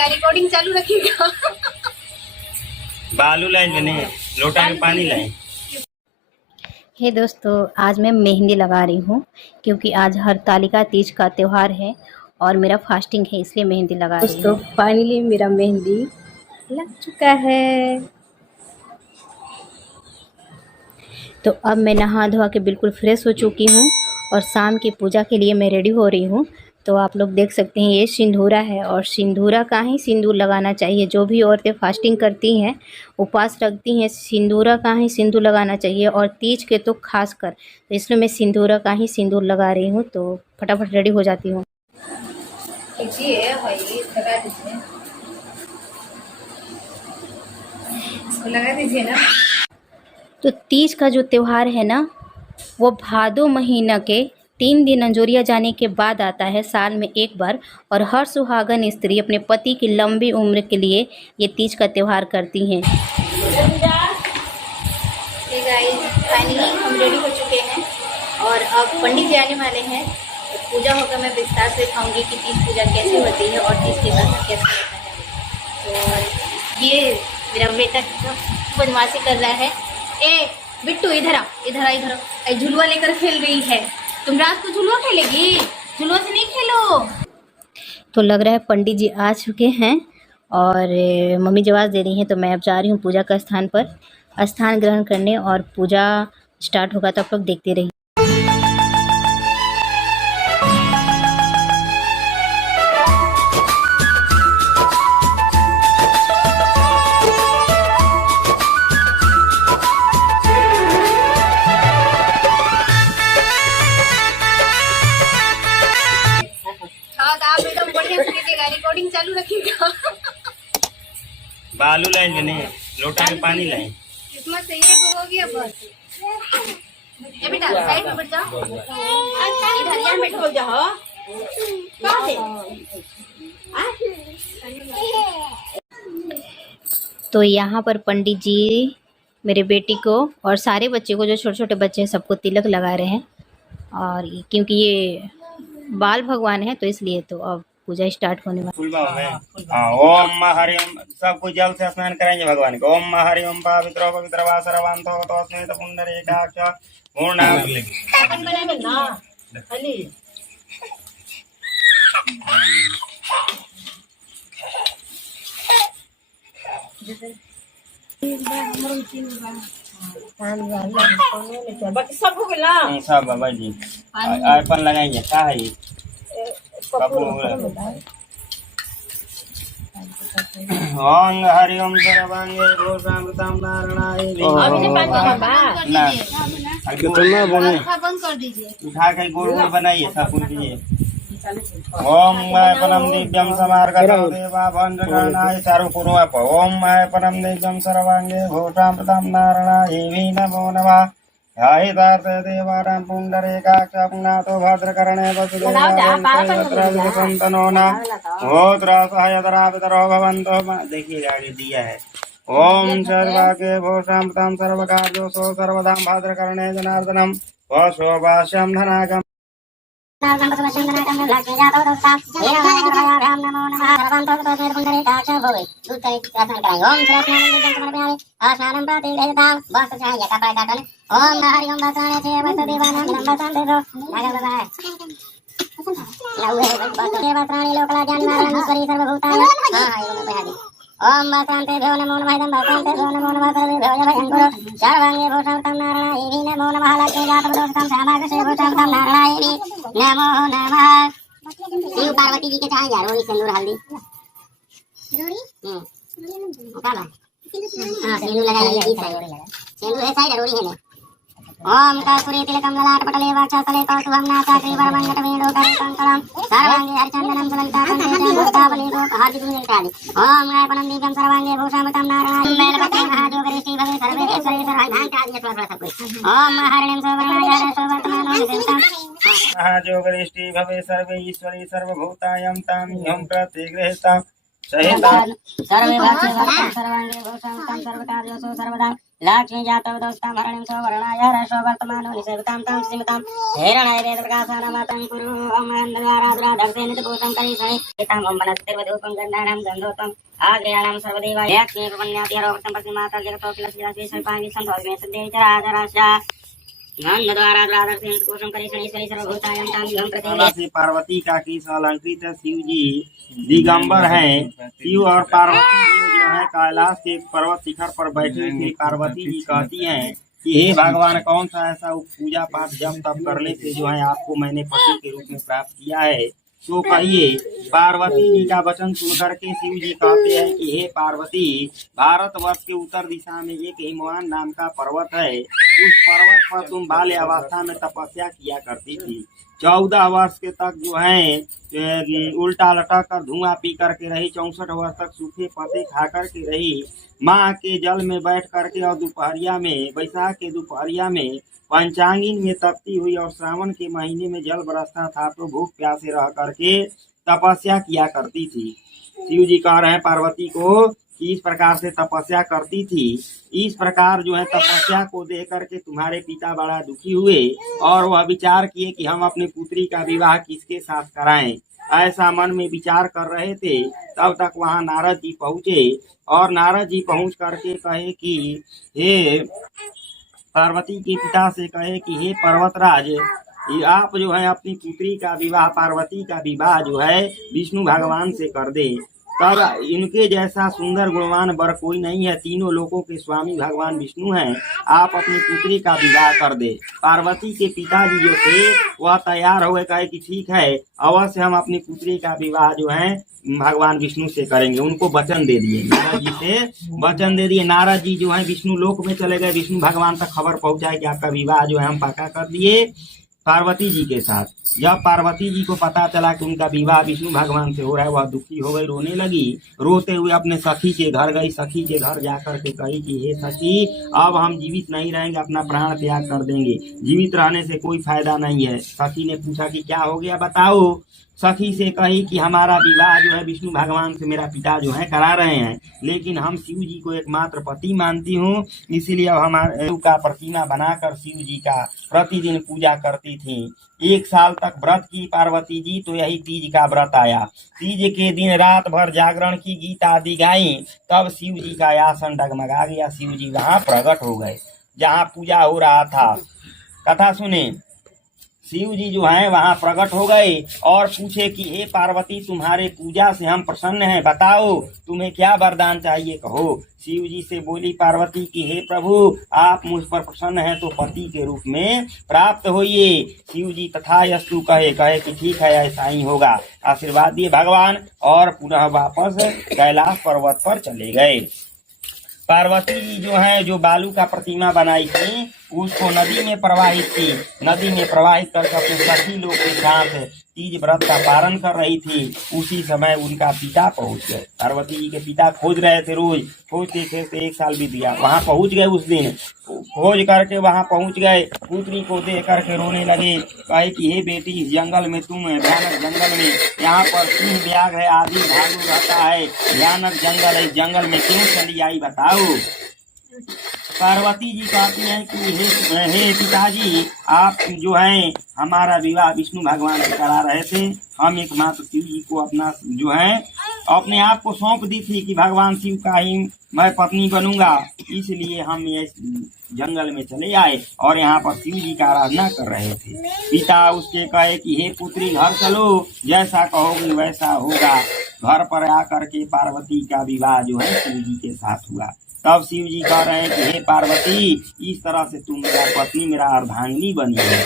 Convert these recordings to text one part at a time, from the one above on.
कीजिएगा, रिकॉर्डिंग चालू रखिएगा। बालू लाइन में नहीं, लोटा में पानी लाइन। हे दोस्तों, आज मैं मेहंदी लगा रही हूँ क्योंकि आज हरतालिका तीज का त्यौहार है और मेरा फास्टिंग है, इसलिए मेहंदी लगा रही हूँ। दोस्तों फाइनली मेरा मेहंदी लग चुका है। तो अब मैं नहा धोआ के बिल्कुल फ्रेश हो चुकी हूँ और शाम की पूजा के लिए मैं रेडी हो रही हूँ। तो आप लोग देख सकते हैं ये सिंदूरा है और सिंदूरा का ही सिंदूर लगाना चाहिए। जो भी औरतें फास्टिंग करती हैं, उपवास रखती हैं, सिंदूरा का ही सिंदूर लगाना चाहिए और तीज के तो खास कर। तो इसलिए मैं सिंदूरा का ही सिंदूर लगा रही हूँ। तो फटाफट रेडी हो जाती हूँ। लगा दीजिए ना। तो तीज का जो त्यौहार है ना, वो भादो महीना के 3 दिन अंजोरिया जाने के बाद आता है, साल में एक बार। और हर सुहागन स्त्री अपने पति की लंबी उम्र के लिए ये तीज का त्यौहार करती हैं। फाइनली हम रेडी हो चुके हैं और अब पंडित जी आने वाले हैं। तो पूजा होगा, मैं विस्तार से दिखाऊंगी कि तीज पूजा कैसे होती है और तीज के व्रत कैसे होता है। तो ये मेरा बेटा बदमाशी कर रहा है। ए बिट्टू, इधर आ, इधर आ, इधर आ। झुलुआ लेकर खेल रही है। तुम रात को झुलुआ खेलेगी? झुलुआ से नहीं खेलो। तो लग रहा है पंडित जी आ चुके हैं और मम्मी जवाब दे रही हैं। तो मैं अब जा रही हूँ पूजा का स्थान पर स्थान ग्रहण करने और पूजा स्टार्ट होगा तो आप लोग देखते रहिए। रिकॉर्डिंग चालू रखिएगा। बालू लाइन में नहीं, लोटा में पानी लाइन। किस्मत से ये हो गया बस। ये बेटा साइड में बैठ जाओ, इधर यहाँ बैठो जाओ। तो यहाँ पर पंडित जी मेरे बेटी को और सारे बच्चे को, जो छोटे छोटे बच्चे हैं, सबको तिलक लगा रहे हैं। और क्योंकि ये बाल भगवान है तो इसलिए तो अब पूजा स्टार्ट होने वाली। ओम हरि ओम। सबको जल से स्नान कराएंगे भगवान को। ओम हरि ओम पवित्रो पवित्र वा सर्वांतो तस्मै पुंडरीकाक्ष पूर्णा। सब बाबा जी अर्पण लगाएंगे। क्या है ये? ओम हरि ओम सर्वांगे भूषामृतम नारायणाय। बंद कर दीजिए। उठा के गोल गोल बनाइए, सब कुछ कीजिए। ओम माय परम दिव्यम समार्गतम देवा भंजनाय सर्वपूर्वप। ओम माय परम दिव्यम सर्वांगे भूषामृतम नारायणाय नमो नमः। ह्याहितार्थ देवानां पुंडरीकाक्ष पुण्णातो भद्रकर्णे वसुदेव संतनो न होत्र सहायतरा पितरो भवन्तु। देखिए आगे दिया है। ओम सर्वागे भूषामृतम सर्वकार्योऽसो सर्वदा भद्रकर्णे जनार्दनम वशोभाष्यम धनागम। ओम भक्तांते भ्यो नमो नमः। भक्तांते भ्यो नमो नमः। सर्वे भ्यो भयंकरो सर्वांगे भूषामृतम नारायणाय नमो नमः। लक्ष्मी जातवदोषं श्यामाकृष्णे भूषामृतम नारायणाय नमो नमः। शिव पार्वती जी के चाहे यार रोली सिंदूर हल्दी काला सिंदूर लगाइए। सिंदूर है साइड रोली है ना। ओम कर्पूरे तिलकम ललाट पटले वक्षस्थले कौस्तुभं नासाग्रे वरमण्डलमेलो करे कंकणं सर्वांगे हरिचन्दनं सुललिताकण्ठे भूतावलीको हार्दिकुंजैत्रादि। ओम गायपनं दीपं सर्वांगे भूषामृतं नारायणाय बेलपत्रं महाजोगरिष्टि भवे सर्वेश्वरे सर्वाधान्तादि सब। ओम हरिणं सुवर्णाय सुवर्तमानो विदेवतां महाजोगरिष्टि भवे सर्वे ईश्वरी सर्वभूतायं तामिहं प्रतिगृहीतां सहिता सर्वे भक्ति सर्वांगे भूषामृतं सर्वकार्योषु सर्वदा लक्ष्मी जातव दोस्तां हरणिं सौवर्णाय रसो वर्तमानो निसेवतां तां श्रीमतां हिरणाय वेद प्रकाशानामातं कुरु ओम द्वारा दर्शेन भूतं करिष्ये एतां ओम वनस्पतिर्वधूपं गन्धानां गन्धोत्वम् आग्रयाणां सर्वदेवा यज्ञे पुण्याति हरोक्तं पश्चिमाता जगतो किलस्यासि सर्वाणि सन्तोषमे सद्ये चराचरस्य से पार्वती का केस अलंकृत है। शिव जी दिगंबर हैं। शिव और पार्वती जी जो है कैलाश के पर्वत शिखर पर बैठे थे। पार्वती जी कहती हैं कि हे भगवान, कौन सा ऐसा पूजा पाठ जब तब करने से जो है आपको मैंने पति के रूप में प्राप्त किया है, तो कहिए। पार्वती जी का वचन सुनकर के शिव जी कहते हैं कि हे पार्वती, भारतवर्ष के उत्तर दिशा में एक हिमवान नाम का पर्वत है। उस पर्वत पर तुम बाल्य अवस्था में तपस्या किया करती थी। 14 वर्ष के तक जो है उल्टा लटक कर धुआं पी करके रही। 64 वर्ष तक सूखे पत्ते खा करके रही। माँ के जल में बैठ करके और दोपहरिया में, वैशाख के दोपहरिया में पंचांगिन में तपती हुई और श्रावण के महीने में जल बरसता था तो भूख प्यासे रह करके तपस्या किया करती थी। शिव जी कह रहे हैं पार्वती को कि इस प्रकार से तपस्या करती थी। इस प्रकार जो है तपस्या को देख करके तुम्हारे पिता बड़ा दुखी हुए और वह विचार किए कि हम अपनी पुत्री का विवाह किसके साथ कराएं। ऐसा मन में विचार कर रहे थे, तब तक वहां नारद जी पहुँचे और नारद जी पहुँच करके कहे कि हे पार्वती के पिता से कहे कि हे पर्वतराज, आप जो है अपनी पुत्री का विवाह, पार्वती का विवाह जो है विष्णु भगवान से कर दे। तब इनके जैसा सुंदर गुणवान वर कोई नहीं है। तीनों लोकों के स्वामी भगवान विष्णु हैं। आप अपनी पुत्री का विवाह कर दे। पार्वती के पिताजी जो थे वह तैयार हो गए, कहे कि ठीक है, अवश्य हम अपनी पुत्री का विवाह जो है भगवान विष्णु से करेंगे। उनको वचन दे दिए, नारद जी से वचन दे दिए। नारद जी जो है विष्णु लोक में चले गए। विष्णु भगवान तक खबर पहुंचाए कि आपका विवाह जो है हम पक्का कर दिए पार्वती जी के साथ। जब पार्वती जी को पता चला कि उनका विवाह विष्णु भगवान से हो रहा है, वह दुखी हो गई, रोने लगी। रोते हुए अपने सखी के घर गई। सखी के घर जाकर के कही कि हे सखी, अब हम जीवित नहीं रहेंगे, अपना प्राण त्याग कर देंगे। जीवित रहने से कोई फायदा नहीं है। सखी ने पूछा कि क्या हो गया, बताओ। सखी से कही कि हमारा विवाह जो है विष्णु भगवान से मेरा पिता जो है करा रहे हैं, लेकिन हम शिव जी को एकमात्र पति मानती हूँ, इसीलिए अब हमारे का प्रतिमा बनाकर शिव जी का प्रतिदिन पूजा करती थी। 1 साल तक व्रत की पार्वती जी, तो यही तीज का व्रत आया। तीज के दिन रात भर जागरण की, गीत आदि गाई। तब शिव जी का आसन डगमगा गया। शिव जी वहां प्रकट हो गए जहाँ पूजा हो रहा था। कथा सुने। शिव जी जो है वहां प्रकट हो गए और पूछे कि हे पार्वती, तुम्हारे पूजा से हम प्रसन्न हैं, बताओ तुम्हें क्या वरदान चाहिए, कहो। शिव जी से बोली पार्वती कि हे प्रभु, आप मुझ पर प्रसन्न हैं तो पति के रूप में प्राप्त होइए। शिव जी तथास्तु कहे कि ठीक है, ऐसा ही होगा। आशीर्वाद दिए भगवान और पुनः वापस कैलाश पर्वत पर चले गए। पार्वती जी जो है जो बालू का प्रतिमा बनाई थी उसको नदी में प्रवाहित की। नदी में प्रवाहित करके अपने सखी लोग के साथ तीज व्रत का पालन कर रही थी। उसी समय उनका पिता पहुंच गए। पार्वती जी के पिता खोज रहे थे, रोज खोजते थे। 1 साल बीत गया। वहां पहुंच गए। उस दिन खोज करके वहां पहुंच गए। पुत्री को देख करके रोने लगे। कहे कि हे बेटी, इस जंगल में तुम, भयानक जंगल में, यहाँ पर सिंह, व्याघ्र है, आदि भालू रहता है, भयानक जंगल है, जंगल में क्यों चली आई, बताओ। पार्वती जी कहती हैं कि हे पिताजी, आप जो हैं हमारा विवाह विष्णु भगवान से करा रहे थे। हम एकमात्र शिव जी को अपना जो है अपने आप को सौंप दी थी कि भगवान शिव का ही मैं पत्नी बनूंगा। इसलिए हम ये जंगल में चले आए और यहाँ पर शिव जी का आराधना कर रहे थे। पिता उसके कहे कि हे पुत्री, घर चलो, जैसा कहोगी वैसा होगा। घर पर आकर के पार्वती का विवाह जो है शिव जी के साथ हुआ। तब शिव जी कह रहे हैं कि हे पार्वती, इस तरह से तुम मेरा पत्नी, मेरा अर्धांगिनी बनी है।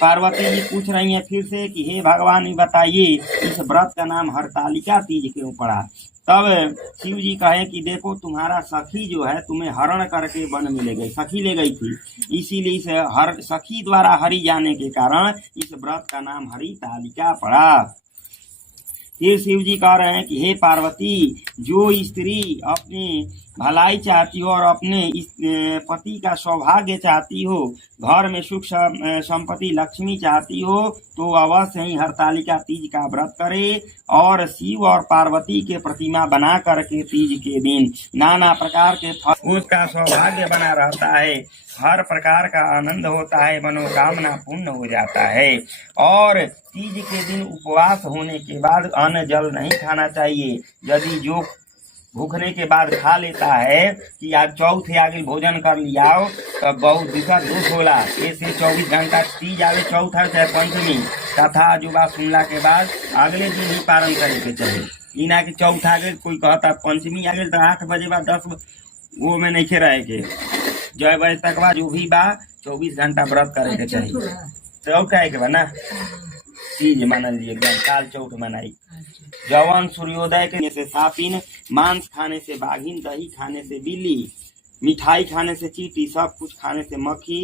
पार्वती जी पूछ रही हैं फिर से कि हे भगवान, ये बताइए इस व्रत का नाम हरतालिका तीज क्यों पड़ा। तब शिव जी कहे कि देखो, तुम्हारा सखी जो है तुम्हें हरण करके वन में ले गई, सखी ले गई थी, इसीलिए इस सखी द्वारा हरि जाने के कारण इस व्रत का नाम हरितालिका पड़ा। फिर शिव जी कह रहे हैं कि हे पार्वती, जो स्त्री अपनी भलाई चाहती हो और अपने इस पति का सौभाग्य चाहती हो, घर में सुख संपत्ति लक्ष्मी चाहती हो, तो अवश्य ही हरतालिका तीज का व्रत करे और शिव और पार्वती के प्रतिमा बना करके तीज के दिन नाना प्रकार के फल, उसका सौभाग्य बना रहता है, हर प्रकार का आनंद होता है, मनोकामना पूर्ण हो जाता है। और तीज के दिन उपवास होने के बाद अन्न जल नहीं खाना चाहिए। यदि जो भूखने के बाद खा लेता है कि आज चौथ है आगे भोजन कर लिया हो, तो बहुत दूसरा दोष होला। ऐसे 24 घंटा तीज आवे, चौथ है चाहे पंचमी, कथा जो बात सुनला के बाद अगले दिन ही पारण करे के चाहिए। इना की चौथ आगे कोई कहता पंचमी आगे तो 8 बजे बाद 10 वो में नहीं रहे के, 6 बजे तक बाद जो भी बा 24 घंटा व्रत करे के चाहिए। चौथ है के बा ना तीज मानल जी, एकदम काल चौथ मनाई। जवन सूर्योदय के से सापिन, मांस खाने से बाघिन, दही खाने से बिल्ली, मिठाई खाने से चींटी, सब कुछ खाने से मक्खी।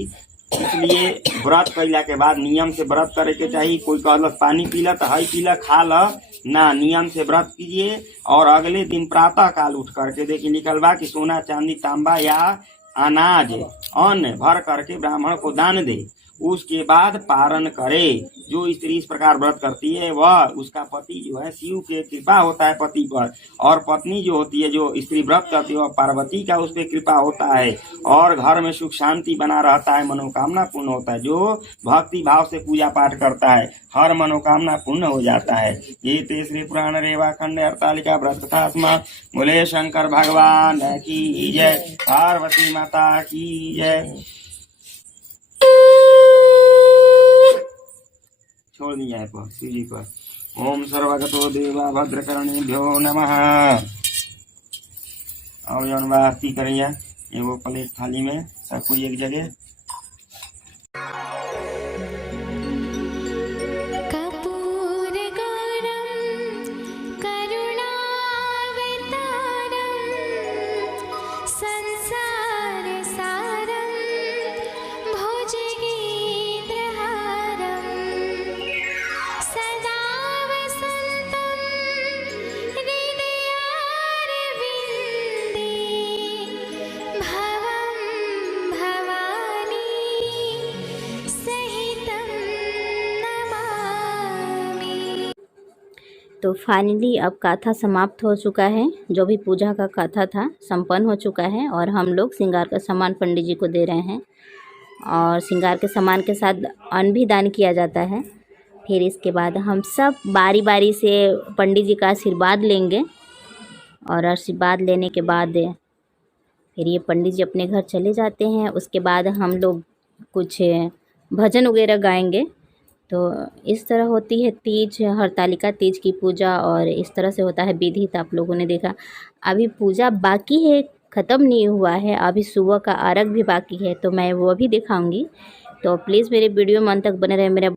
इसलिए व्रत कैला के बाद नियम से व्रत करे के चाहिए। कोई कहलक पानी पीला तो हई पीला खा ल ना, नियम से व्रत कीजिए और अगले दिन प्रातः काल उठ करके देखिए निकलवा कि सोना चांदी तांबा या अनाज अन्न भर करके ब्राह्मण को दान दे। उसके बाद पारण करे। जो स्त्री इस प्रकार व्रत करती है वह उसका पति जो है शिव के कृपा होता है पति पर, और पत्नी जो होती है जो स्त्री व्रत करती है वह पार्वती का उस पर कृपा होता है और घर में सुख शांति बना रहता है, मनोकामना पूर्ण होता है। जो भक्ति भाव से पूजा पाठ करता है हर मनोकामना पूर्ण हो जाता है। ये श्री पुराण रेवा खंड हरतालिका व्रत कथा। बोले शंकर भगवान की जय, पार्वती माता की जय। छोड़ दिया है पर शिवजी पर। ओम सर्वगतो देवा भद्रकर्णेभ्यो नमः। और जौन आरती करिए एगो प्लेट थाली में सब कोई एक जगह। तो फाइनली अब कथा समाप्त हो चुका है। जो भी पूजा का कथा था संपन्न हो चुका है और हम लोग श्रृंगार का सामान पंडित जी को दे रहे हैं और श्रृंगार के सामान के साथ अन्न भी दान किया जाता है। फिर इसके बाद हम सब बारी बारी से पंडित जी का आशीर्वाद लेंगे और आशीर्वाद लेने के बाद फिर ये पंडित जी अपने घर चले जाते हैं। उसके बाद हम लोग कुछ भजन वगैरह गाएंगे। तो इस तरह होती है तीज, हरतालिका तीज की पूजा और इस तरह से होता है विधि। तो आप लोगों ने देखा अभी पूजा बाकी है, ख़त्म नहीं हुआ है, अभी सुबह का अर्घ भी बाकी है, तो मैं वो भी दिखाऊंगी। तो प्लीज़ मेरे वीडियो में अंत तक बने रहे। मेरा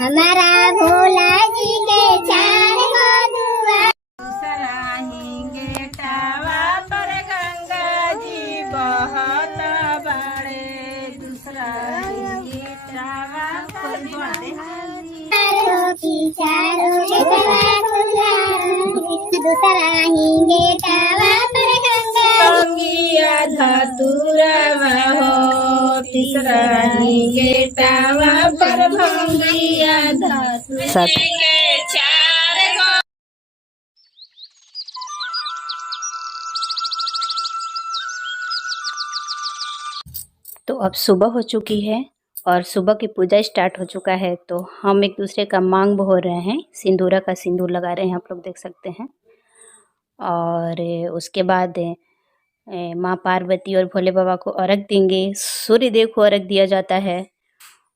हमारा भोला जी के चार दूसरा ही बेटावा पर गंगा धतुरवा हो, तीसरा ही बेटावा पर भंगिया धतुरा। तो अब सुबह हो चुकी है और सुबह की पूजा स्टार्ट हो चुका है। तो हम एक दूसरे का मांग बहो रहे हैं, सिंदूरा का सिंदूर लगा रहे हैं, आप लोग देख सकते हैं। और उसके बाद माँ पार्वती और भोले बाबा को अर्घ देंगे। सूर्य देव को अर्घ दिया जाता है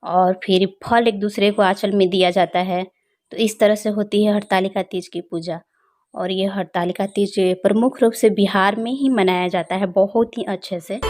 और फिर फल एक दूसरे को आंचल में दिया जाता है। तो इस तरह से होती है हरतालिका तीज की पूजा। और ये हरतालिका तीज प्रमुख रूप से बिहार में ही मनाया जाता है बहुत ही अच्छे से।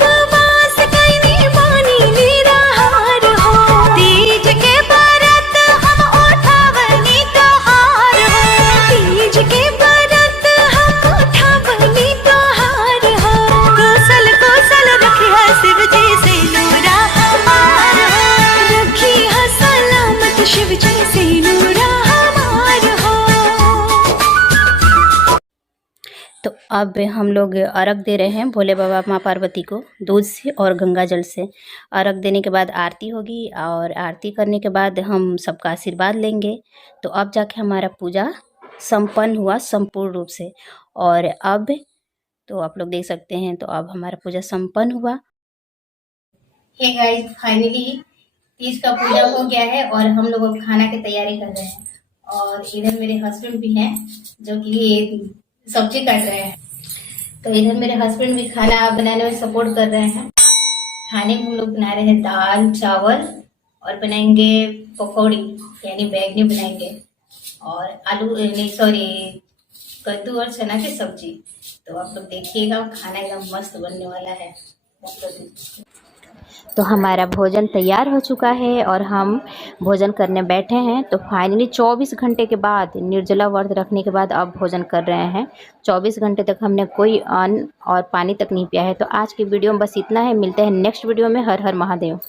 अब हम लोग अर्घ दे रहे हैं भोले बाबा माँ पार्वती को दूध से और गंगा जल से। अर्घ देने के बाद आरती होगी और आरती करने के बाद हम सबका आशीर्वाद लेंगे। तो अब जाके हमारा पूजा संपन्न हुआ संपूर्ण रूप से। और अब तो आप लोग देख सकते हैं, तो अब हमारा पूजा संपन्न हुआ। हे गाइस, फाइनली तीज का पूजा हो गया है और हम लोग अब खाना की तैयारी कर रहे हैं। और इधर मेरे हस्बैंड भी हैं जो कि सब्जी काट रहे हैं। तो इधर मेरे हस्बैंड भी खाना बनाने में सपोर्ट कर रहे हैं। खाने में हम लोग बना रहे हैं दाल चावल और बनाएंगे पकौड़ी यानी बैगनी बनाएंगे और आलू नहीं सॉरी कद्दू और चना की सब्जी। तो आप लोग देखिएगा, खाना एकदम मस्त बनने वाला है। तो हमारा भोजन तैयार हो चुका है और हम भोजन करने बैठे हैं। तो फाइनली 24 घंटे के बाद, निर्जला व्रत रखने के बाद अब भोजन कर रहे हैं। 24 घंटे तक हमने कोई अन्न और पानी तक नहीं पिया है। तो आज की वीडियो में बस इतना है। मिलते हैं नेक्स्ट वीडियो में। हर हर महादेव।